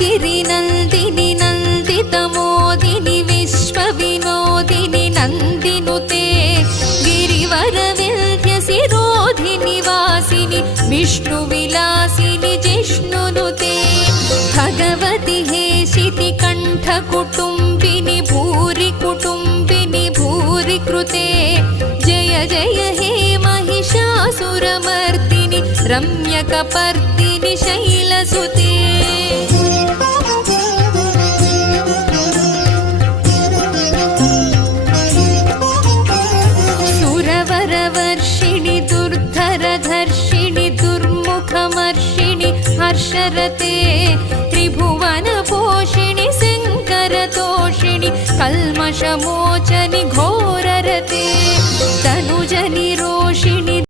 गिरिनन्दिनि नन्दितमोदिनि विश्वविनोदिनि नन्दिनुते गिरिवरविन्ध्यसिरोधिनि वासिनि विष्णुविलासिनि जिष्णुनुते भगवति हेशितिकण्ठकुटुम्बिनि भूरि कुटुम्बिनि भूरि कृते जय जय हे महिषासुरमर्दिनि रम्यकपर्दिनि शैलसुते सुरवरवर्षिणि दुर्धरधर्षिणि दुर्मुखमर्षिणि हर्षरते त्रिभुवनपोषिणि शङ्करतोषिणि कल्मषमोच